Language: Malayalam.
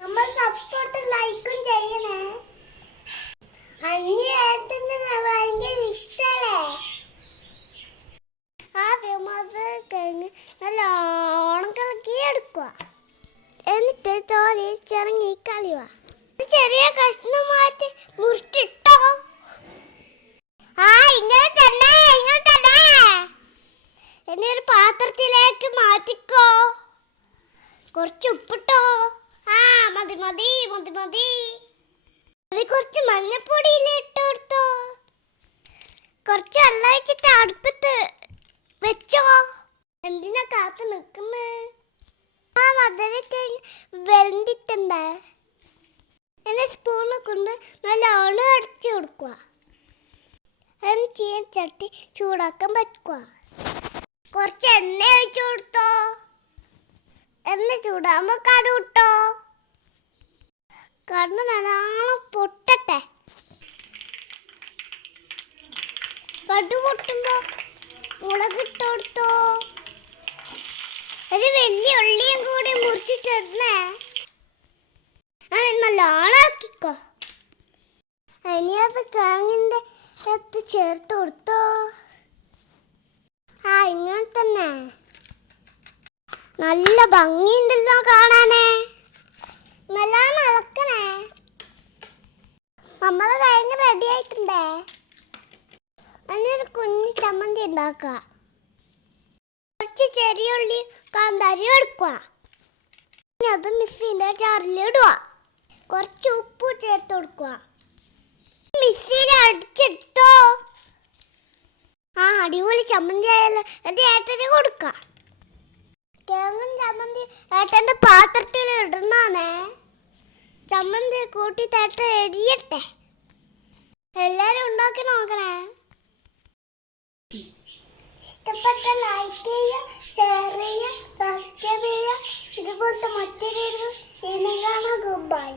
നമ്മൾ സപ്പോർട്ട് ലൈക്കും ചെയ്യണേ. കളക്കി എടുക്കുക എന്നിട്ട് തോലി ചിറങ്ങി കളിയുക ചെറിയ കഷ്ണം മാറ്റി മുറിച്ചിട്ടോ. ആ ഇങ്ങനെ തന്നെ ഇങ്ങനെ എന്നെ ഒരു പാത്രത്തിലേക്ക് മാറ്റിക്കോ. കുറച്ച് ഉപ്പിട്ടോ? ആ മതി മതി മതി മതി. അതിൽ കുറച്ച് മഞ്ഞപ്പൊടിയിൽ ഇട്ട് കൊടുത്തോ? കുറച്ച് വെള്ളം വെച്ചിട്ട് അടുപ്പത്ത് വെച്ചോ. എന്തിനാ കാത്ത് നിൽക്കുന്നേ? ആ മധുരൊക്കെ വെന്തിട്ടുണ്ടേ. എന്നെ സ്പൂണ് കൊണ്ട് നല്ലോണം അടിച്ചു കൊടുക്കുക. അതിന് ചീൻ ചട്ടി ചൂടാക്കാൻ പറ്റുക കുറച്ച് എണ്ണ ഒഴിച്ചു കൊടുത്തോ? എണ്ണ ചൂടാകുമ്പോ കടു ഇട്ടോ കടന്ന് നല്ലോണം പൊട്ടട്ടെ. കടു പൊട്ടുമ്പോ മുളകിട്ട് കൊടുത്തോ? ഒരു വലിയ ഉള്ളിയും കൂടി മുറിച്ചിട്ടിരുന്നേ അത് നല്ലോണം ആക്കിക്കോ. ഇനി അത് ചേർത്ത് കൊടുത്തോ ആ ഇങ്ങനെ തന്നെ നല്ല ഭംഗിയുണ്ടല്ലോ കാണാനേ. നല്ലോണം നടക്കണേ നമ്മൾ കഴിഞ്ഞ് റെഡി ആയിട്ടുണ്ടേ. അതിനൊരു കുഞ്ഞു ചമ്മന്തി ഉണ്ടാക്കുക. കുറച്ച് ചെറിയ ഉള്ളി കാന്താരി എടുക്കുക. അത് മിസ്സിന്റെ ചാറിലിടുക കുറച്ച് ഉപ്പ് ചേർത്ത് കൊടുക്കുക. മിക്സിയിൽ അടിച്ചിട്ടോ ആ അടിപൊളി ചമ്മന്തി ആയാലും. അത് ഏട്ടന് കൊടുക്ക. കിഴങ്ങും ചമ്മന്തി ഏട്ടന്റെ പാത്രത്തിൽ ഇടുന്നാണേ ചമ്മന്തി കൂട്ടി തേട്ട എരിയട്ടെ. എല്ലാരും ഉണ്ടാക്കി നോക്കണേ. ഇഷ്ടപ്പെട്ട ലൈക്ക് ചെയ്യുക ഷെയർ ചെയ്യുക സബ്സ്ക്രൈബ് ചെയ്യുക. ഇതുപോലത്തെ മറ്റൊരു ഇനി കാണാം. Good bye